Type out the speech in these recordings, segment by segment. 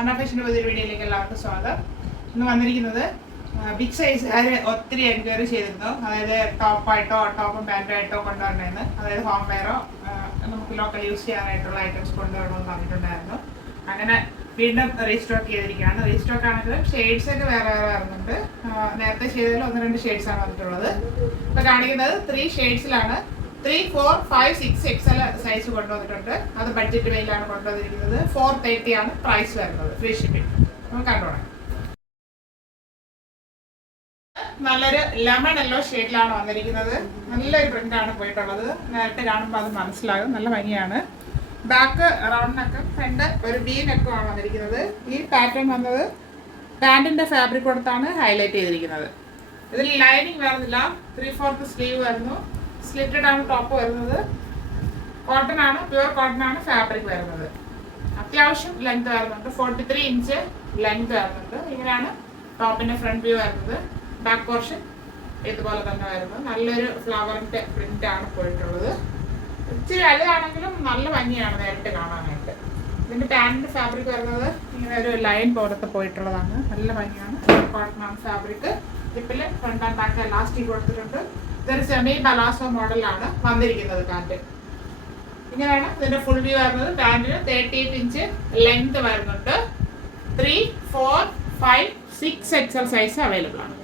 അന്നഫാഷൻ്റെ പുതിയൊരു വീഡിയോയിലേക്ക് എല്ലാവർക്കും സ്വാഗതം. ഇന്ന് വന്നിരിക്കുന്നത് ബിഗ് സൈസ് ഒത്തിരി എൻക്വയറി ചെയ്തിരുന്നു. അതായത് ടോപ്പും പാൻറ്റും ആയിട്ടോ കൊണ്ടുവരണമെന്ന്, അതായത് ഹോം വെയറോ നമുക്ക് ലോക്കൽ യൂസ് ചെയ്യാനായിട്ടുള്ള ഐറ്റംസ് കൊണ്ടുവരണമെന്ന് പറഞ്ഞിട്ടുണ്ടായിരുന്നു. അങ്ങനെ വീണ്ടും റീസ്റ്റോക്ക് ചെയ്തിരിക്കുകയാണ്. റീസ്റ്റോക്ക് ആണെങ്കിലും ഷെയ്ഡ്സ് ഒക്കെ വേറെ വേറെ വരുന്നുണ്ട്. നേരത്തെ ചെയ്തതിൽ 1-2 ഷെയ്ഡ്സാണ് വന്നിട്ടുള്ളത്. ഇപ്പോൾ കാണിക്കുന്നത് 3 ഷെയ്ഡ്സിലാണ്. 3, 4, 5, 6 XL സൈസ് കൊണ്ടുവന്നിട്ടുണ്ട്. അത് ബഡ്ജറ്റ് വെയിലാണ് കൊണ്ടുവന്നിരിക്കുന്നത്. 430 ആണ് പ്രൈസ് വരുന്നത്, ഫ്രീ ഷിപ്പിംഗ്. നമുക്ക് കണ്ടുപോകാം. നല്ലൊരു ലെമൺ യെല്ലോ ഷെയ്ഡിലാണ് വന്നിരിക്കുന്നത്. നല്ലൊരു പ്രിന്റാണ് പോയിട്ടുള്ളത്. നേരിട്ട് കാണുമ്പോൾ അത് മനസ്സിലാകും. നല്ല ഭംഗിയാണ്. ബാക്ക് റൗണ്ട് നെക്കും ഫ്രണ്ട് ഒരു വി നെക്കും ആണ് വന്നിരിക്കുന്നത്. ഈ പാറ്റേൺ വന്നത് പാൻറ്റിൻ്റെ ഫാബ്രിക് കൊടുത്താണ് ഹൈലൈറ്റ് ചെയ്തിരിക്കുന്നത്. ഇതിൽ ലൈനിങ് വരുന്നില്ല. 3/4 സ്ലീവ് വരുന്നു. സ്ലിറ്റഡ് ആണ് ടോപ്പ് വരുന്നത്. കോട്ടൺ ആണ്, പ്യുവർ കോട്ടൺ ആണ് ഫാബ്രിക് വരുന്നത്. അത്യാവശ്യം ലെങ്ത് വരുന്നുണ്ട്. 43 ഇഞ്ച് ലെങ്ത് വരുന്നുണ്ട്. ഇങ്ങനെയാണ് ടോപ്പിന്റെ ഫ്രണ്ട് വ്യൂ വരുന്നത്. ബാക്ക് പോർഷൻ ഇതുപോലെ തന്നെ വരുന്നത്. നല്ലൊരു ഫ്ലവറിന്റെ പ്രിന്റ് ആണ് പോയിട്ടുള്ളത്. ഇച്ചിരി വലുതാണെങ്കിലും നല്ല ഭംഗിയാണ് നേരിട്ട് കാണാനായിട്ട്. ഇതിന്റെ പാൻറ്റിന്റെ ഫാബ്രിക് വരുന്നത് ഇങ്ങനെ ഒരു ലൈൻ പോലത്തെ പോയിട്ടുള്ളതാണ്. നല്ല ഭംഗിയാണ്. കോട്ടൺ ആണ് ഫാബ്രിക്. ഹിപ്പില് ഫ്രണ്ട് ആൻഡ് ബാക്ക് എലാസ്റ്റിക് കൊടുത്തിട്ടുണ്ട്. ഇതൊരു സെമി ബലാസോ മോഡലാണ് വന്നിരിക്കുന്നത്. പാൻറ്റ് ഇങ്ങനെയാണ് ഇതിന്റെ ഫുൾ വ്യൂ വരുന്നത്. പാൻറ്റിന് 38 ഇഞ്ച് ലെങ്ത് വരുന്നുണ്ട്. 3, 4, 5, 6 XL സൈസ് അവൈലബിൾ ആണ്.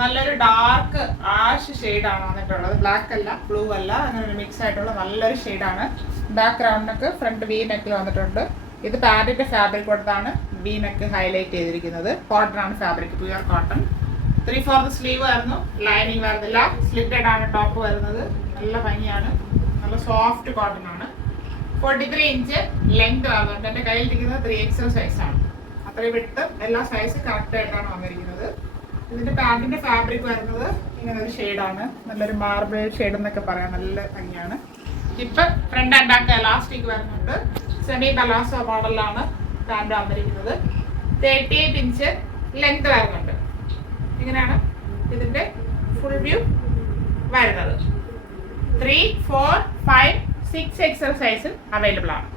നല്ലൊരു ഡാർക്ക് ആഷ് ഷെയ്ഡാണ് വന്നിട്ടുള്ളത്. ബ്ലാക്ക് അല്ല, ബ്ലൂ അല്ല, അങ്ങനെ ഒരു മിക്സ് ആയിട്ടുള്ള നല്ലൊരു ഷെയ്ഡാണ്. ബാക്ക് റൗണ്ടിനൊക്കെ ഫ്രണ്ട് വി നെക്ക് വന്നിട്ടുണ്ട്. ഇത് പാൻറ്റിന്റെ ഫാബ്രിക് കൊടുത്താണ് വി നെക്ക് ഹൈലൈറ്റ് ചെയ്തിരിക്കുന്നത്. കോട്ടൺ ആണ് ഫാബ്രിക്, പ്യുവർ കോട്ടൺ. 3/4 സ്ലീവ് ആയിരുന്നു. ലൈനിങ് വരുന്നില്ല. സ്ലിറ്റഡ് ആണ് ടോപ്പ് വരുന്നത്. നല്ല ഭംഗിയാണ്. നല്ല സോഫ്റ്റ് കോട്ടൺ ആണ്. 43 ഇഞ്ച് ലെങ്ത് വരുന്നുണ്ട്. എൻ്റെ കയ്യിലിരിക്കുന്നത് 3XL സൈസാണ്. അത്രയും വിട്ട് എല്ലാ സൈസും കറക്റ്റ് ആയിട്ടാണ് വന്നിരിക്കുന്നത്. ഇതിന്റെ പാൻറ്റിന്റെ ഫാബ്രിക് വരുന്നത് ഇങ്ങനെ ഒരു ഷെയ്ഡാണ്. നല്ലൊരു മാർബിൾ ഷെയ്ഡ് എന്നൊക്കെ പറയാം. നല്ല ഭംഗിയാണ്. ഇപ്പം ഫ്രണ്ട് ആൻഡ് ബാക്ക് എലാസ്റ്റിക് വരുന്നുണ്ട്. സെമി ബലാസോ മോഡലാണ് പാൻറ് വന്നിരിക്കുന്നത്. 38 ഇഞ്ച് ലെങ്ത് വരുന്നുണ്ട്. ഇങ്ങനെയാണ് ഇതിന്റെ ഫുൾ വ്യൂ വരുന്നത്. 3, 4, 5, 6 XL സൈസിൽ അവൈലബിൾ ആണ്.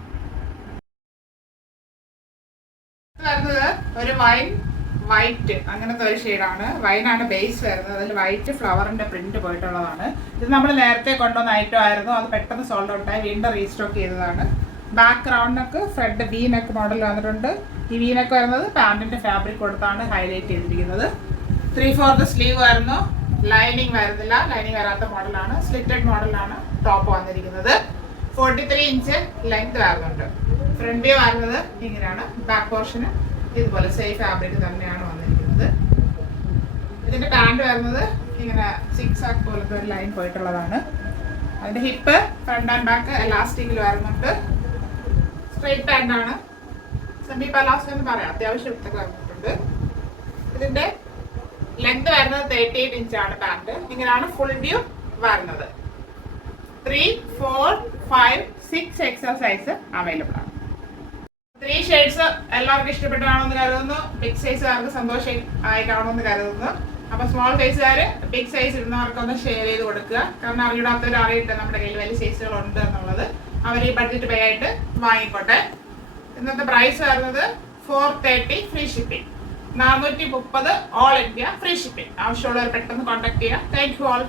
വരുന്നത് ഒരു വൈറ്റ് അങ്ങനത്തെ ഒരു ഷെയ്ഡാണ്. വൈനാണ് ബേസ് വരുന്നത്. അതിൽ വൈറ്റ് ഫ്ലവറിന്റെ പ്രിന്റ് പോയിട്ടുള്ളതാണ്. ഇത് നമ്മൾ നേരത്തെ കൊണ്ടുവന്ന ഐറ്റം ആയിരുന്നു. അത് പെട്ടെന്ന് സോൾഡ് ഔട്ടായി വീണ്ടും റീസ്റ്റോക്ക് ചെയ്തതാണ്. ബാക്ക് റൗണ്ടിനൊക്കെ ഫ്രണ്ട് വി നെക്ക് മോഡൽ വന്നിട്ടുണ്ട്. ഈ വി നെക്ക് വരുന്നത് പാൻറ്റിന്റെ ഫാബ്രിക് കൊടുത്താണ് ഹൈലൈറ്റ് ചെയ്തിരിക്കുന്നത്. 3/4 സ്ലീവ് വരുന്നു. ലൈനിങ് വരുന്നില്ല. ലൈനിങ് വരാത്ത മോഡലാണ്. സ്ലിറ്റഡ് മോഡലാണ് ടോപ്പ് വന്നിരിക്കുന്നത്. 43 ഇഞ്ച് ലെങ്ത് വരുന്നുണ്ട്. ഫ്രണ്ട് വ്യൂ വരുന്നത് ഇങ്ങനെയാണ്. ബാക്ക് പോർഷന് ഇതുപോലെ സെയിം ഫാബ്രിക് തന്നെയാണ് വന്നിരിക്കുന്നത്. ഇതിന്റെ പാൻറ് വരുന്നത് ഇങ്ങനെ 6 പോലത്തെ ഒരു ലൈൻ പോയിട്ടുള്ളതാണ്. അതിന്റെ ഹിപ്പ് ഫ്രണ്ട് ആൻഡ് ബാക്ക് എലാസ്റ്റിക്കിൽ വരുന്നുണ്ട്. സ്ട്രെയിറ്റ് പാൻറ് ആണ്. സെമി പലാസോ എന്ന് പറയാം. അത്യാവശ്യം ഇട്ടൊക്കെ വന്നിട്ടുണ്ട്. ഇതിന്റെ ലെങ്ത് വരുന്നത് 38 ഇഞ്ചാണ് പാൻറ്. ഇങ്ങനെയാണ് ഫുൾ വ്യൂ വരുന്നത്. 3, 4, 5, 6 XL സൈസ് അവൈലബിൾ ആണ്. 3 ഷെയ്ഡ്സ് എല്ലാവർക്കും ഇഷ്ടപ്പെട്ട് കാണുമെന്ന് കരുതുന്നു. ബിഗ് സൈസുകാർക്ക് സന്തോഷം ആയി കാണുമെന്ന് കരുതുന്നു. അപ്പൊ സ്മോൾ സൈസുകാര് ബിഗ് സൈസ് ഇടുന്നവർക്കൊന്ന് ഷെയർ ചെയ്ത് കൊടുക്കുക. കാരണം അറിയിടാത്തവർ അറിയട്ടെ നമ്മുടെ കയ്യിൽ വലിയ സൈസുകൾ ഉണ്ട് എന്നുള്ളത്. അവർ ഈ ബഡ്ജറ്റ് പേ ആയിട്ട് വാങ്ങിക്കോട്ടെ. ഇന്നത്തെ പ്രൈസ് വരുന്നത് 430 free shipping. 430 all India free shipping. ആവശ്യമുള്ളവർ പെട്ടെന്ന് കോൺടാക്ട് ചെയ്യുക. Thank you all.